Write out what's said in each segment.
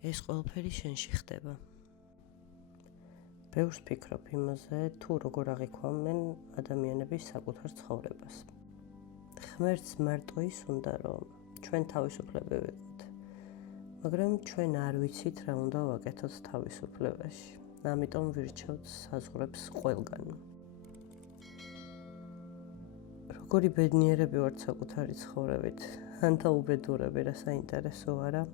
ეს ყველაფერი შენში ხდება. ბევრს ფიქრობ იმაზე, თუ როგორ აღიქვამენ ადამიანები საკუთარ ცხოვრებას. ღმერთს მარტო ის უნდა, რომ ჩვენ თავისუფლები ვიყოთ. მაგრამ ჩვენ არ ვიცით, რა უნდა ვაკეთოთ თავისუფლებაში. ამიტომ ვირჩევთ საზღვრებს ყველგან. როგორი ბედნიერები ვართ საკუთარი ცხოვრებით, ან უბედურები, რა საინტერესო არა.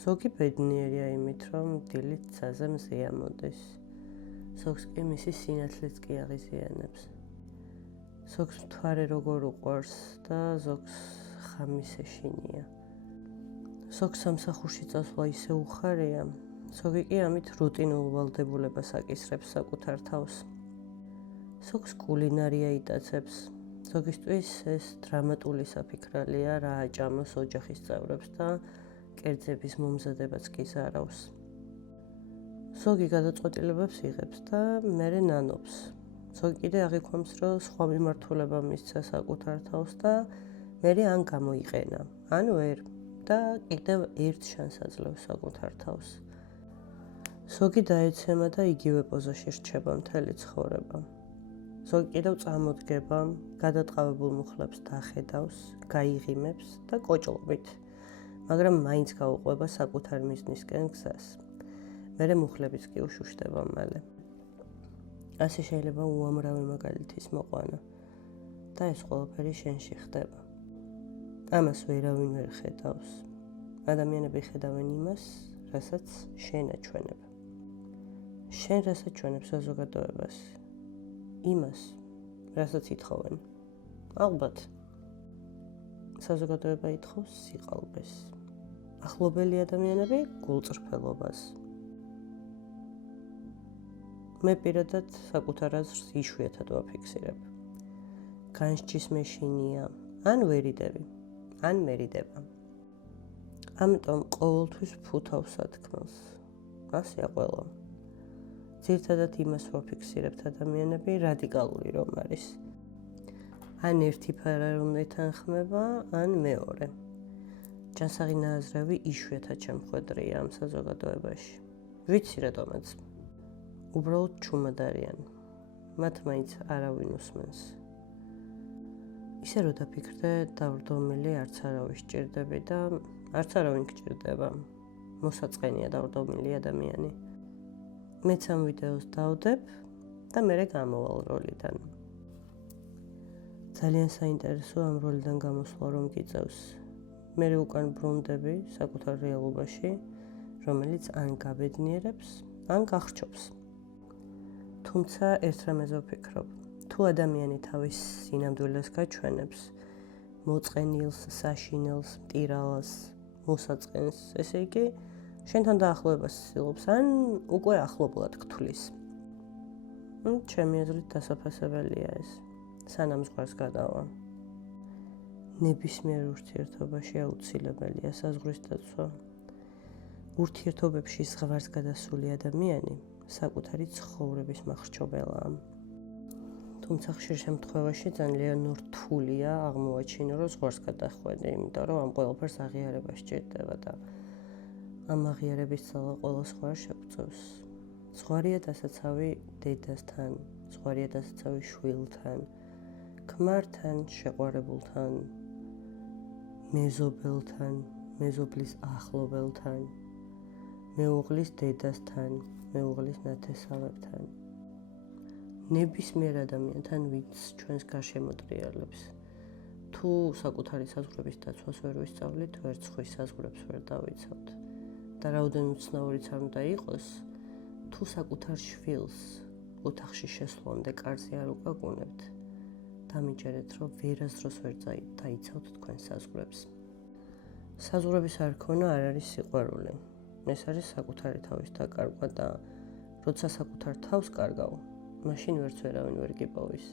ზოგი ბედნიერია იმით, რომ დილით ცაზე მზე ამოდის. ზოგს კი მისი სინათლეც კი აღიზიანებს. ზოგს მთვარე როგორ უყვარს და ზოგს ღამის ეშინია. ზოგს სამსახურში წასვლა ისე უხარია, ზოგი კი ამით რუტინულ ვალდებულებას აკისრებს საკუთარ თავს. ზოგს კულინარია იტაცებს, ზოგისთვის ეს დრამატული საფიქრალია, რა აჭამოს ოჯახის წევრებს და კერძების მომზადებაც კი ზარავს. ზოგი გადაწყვეტილებებს იღებს და მერე ნანობს. ზოგი კიდე აღიქვამს, რომ სხვა მიმართულება მისცა საკუთარ თავს და მერე ან გამოიყენა, ან ვერ და კიდევ ერთ შანსს აძლევს საკუთარ თავს. ზოგი დაეცემა და იგივე პოზაში რჩება მთელი ცხოვრება. ზოგი კიდევ წამოდგება, გადატყავებულ მუხლებს დახედავს, გაიღიმებს და კოჭლობით. მაგრამ მაინც გაუყვება საკუთარ მიზნისკენ გზას. მერე მუხლებიც კი უშუშდება მალე. ასე შეიძლება უამრავი მაგალითის მოყვანა და ეს ყველაფერი შენში ხდება. ამას ვერავინ ვერ ხედავს. ადამიანები ხედავენ იმას, რასაც შენ აჩვენებ. შენ რას აჩვენებ საზოგადოებას? იმას, რასაც ითხოვენ. ალბათ. საზოგადოება ითხოვს სიყალბეს. ახლობელი ადამიანები გულწრფელობას. მე პირადად საკუთარ აზრს იშვიათად ვაფიქსირებ. განსჯის მეშინია, ან ვერიდები, ან მერიდება. ამიტომ ყოველთვის ფუთავს სათქმელს. ასეა ყველა. ძირითადად იმას ვაფიქსირებთ ადამიანები რადიკალური რომ არის. ან ერთი ფარა რომ ეთანხმება, ან მეორე. ჯანსაღი ნააზრევი იშვიათად შემხვედრია ამ საზოგადოებაში. ვიცი რატომაც. უბრალოდ ჩუმად არიან. მათ მაინც არავინ უსმენს. ისე რომ დაფიქრდე, დავრდომილი არც არავის სჭირდები და არც არავინ გჭირდება. მოსაწყენია დავრდომილი ადამიანი. მეც ამ ვიდეოს დავდებ და მერე გამოვალ როლიდან. ძალიან საინტერესო ამ როლიდან გამოსვლა რომ გიწევს. მერე უკან ბრუნდები საკუთარ რეალობაში, რომელიც ან გაბედნიერებს, ან გახრჩობს. თუმცა ერთ რამეზე ვფიქრობ, თუ ადამიანი თავის სინამდვილეს გაჩვენებს, მოწყენილს, საშინელს, მტირალას, მოსაწყენს, ესე იგი, შენთან დაახლოებას ცდილობს, ან უკვე ახლობლად გთვლის. ჩემი აზრით დასაფასებელია ეს. სანამ ზღვარს გადავა. ნებისმიერ ურთიერთობაში აუცილებელია საზღვრის დაცვა. ურთიერთობებში ზღვარს გადასული ადამიანი საკუთარი ცხოვრების მახრჩობელაა. თუმცა ხშირ შემთხვევაში ძალიან რთულია აღმოაჩინო, რომ ზღვარს გადახვედი, იმიტომ რომ ამ ყველაფერს აღიარება სჭირდება და ამ აღიარების ძალა ყველა ზღვარ შეგვწევს. ზღვარია დასაცავი დედასთან, ზღვარია დასაცავი შვილთან, ქმართან, შეყვარებულთან, მეზობელთან, მეზობლის ახლობელთან, მეუღლის დედასთან, მეუღლის ნათესავებთან. ნებისმიერ ადამიანთან, ვინც ჩვენს გარშემო ტრიალებს. თუ საკუთარი საზღვრების დაცვას ვერ ვისწავლით, ვერც ხვის საზღვრებს ვერ დავიცავთ. და რაოდენ უცნაურიც არ უნდა იყოს, თუ საკუთარ შვილს ოთახში შესვლამდე კარზე არ უკაკუნებთ, დამიჯერეთ, რომ ვერასდროს ვერ დაიცავთ თქვენ საზღვრებს. საზღვრების არ ქონა არ არის სიყვარული. ეს არის საკუთარი თავის დაკარგვა და როცა საკუთარ თავს კარგავ, მაშინ ვერც ვერავინ ვერ გიპოვის.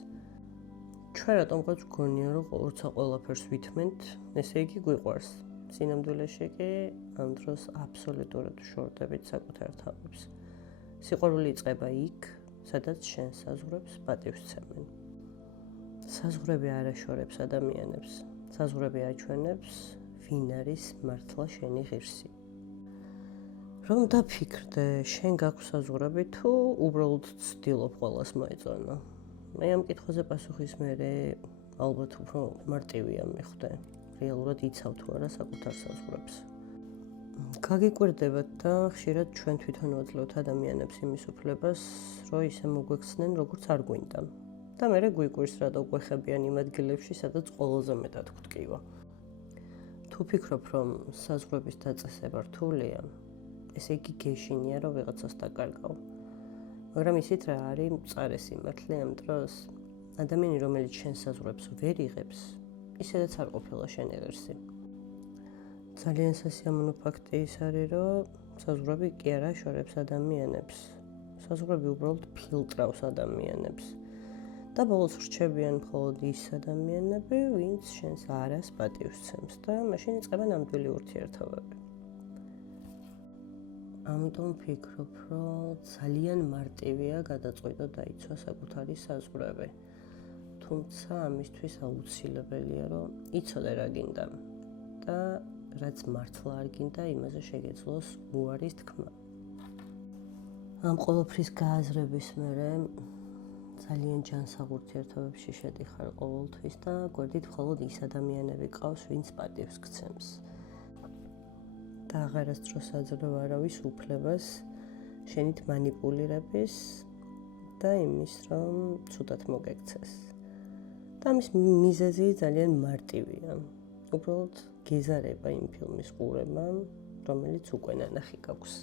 ჩვენ რატომღაც გგონია, რომ როცა ყველაფერს ვითმენთ, ესე იგი გვიყვარს. სინამდვილეში კი ამ დროს აბსოლუტურად ვშორდებით საკუთარ თავებს. სიყვარული იწყება იქ, სადაც შენ საზღვრებს პატივს სცემენ. საზღვრები არ აშორებს ადამიანებს. საზღვრები აჩვენებს, ვინ არის მართლა შენი ღირსი. რომ დაფიქრდე, შენ გაქვს საზღვრები თუ უბრალოდ ცდილობ ყველას მოეწონა. მე ამ კითხვაზე პასუხის მერე ალბათ უფრო მარტივია მიხვდე. რეალურად იცავ თუ არა საკუთარ საზღვრებს. გაგიკვირდებათ და ხშირად ჩვენ თვითონ ვაძლევთ ადამიანებს იმის უფლებას, რომ ისე მოგვექცნენ, როგორც არ გვინდა. და მერე გვიკვირს რა დაგვეხებიან იმ ადგილებში, სადაც ყველაზე მეტად გვტკივა. თუ ფიქრობ, რომ საზღვრების დაწესება რთულია, ესე იგი გეშინია, რომ ვიღაცას დაკარგავ. მაგრამ ისიც რა არის მწარე სიმართლე ამ დროს, ადამიანი, რომელიც შენ საზღვრებს ვერ იღებს, ისედაც არ ყოფილა შენი ღირსი. ძალიან სასიამოვნო ფაქტი ის არის, რომ საზღვრები კი არ აშორებს ადამიანებს. საზღვრები უბრალოდ ფილტრავს ადამიანებს. და ბოლოს რჩებიან მხოლოდ ის ადამიანები, ვინც შენს არას პატივს ცემს და მაშინ იწყება ნამდვილი ურთიერთობები. ამიტომ ვფიქრობ, რომ ძალიან მარტივია გადაწყვიტო დაიცვა საკუთარი საზღვრები. თუმცა ამისთვის აუცილებელია, რომ იცოდე რა გინდა და რაც მართლა არ გინდა, იმაზე შეგეძლოს უარის თქმა. ამ ყოველფრის გააზრების მერე ძალიან ჯანსაღ ურთიერთობებში შედიხარ ყოველთვის და გვერდით მხოლოდ ის ადამიანები ყავს, ვინც პატივს გცემს. და აღარასდროს აძლევ არავის უფლებას შენით მანიპულირების და იმის, რომ ცუდად მოგექცეს. და ამის მიზეზი ძალიან მარტივია. უბრალოდ გეზარება იმ ფილმის ყურება, რომელიც უკვე ნანახი გაქვს.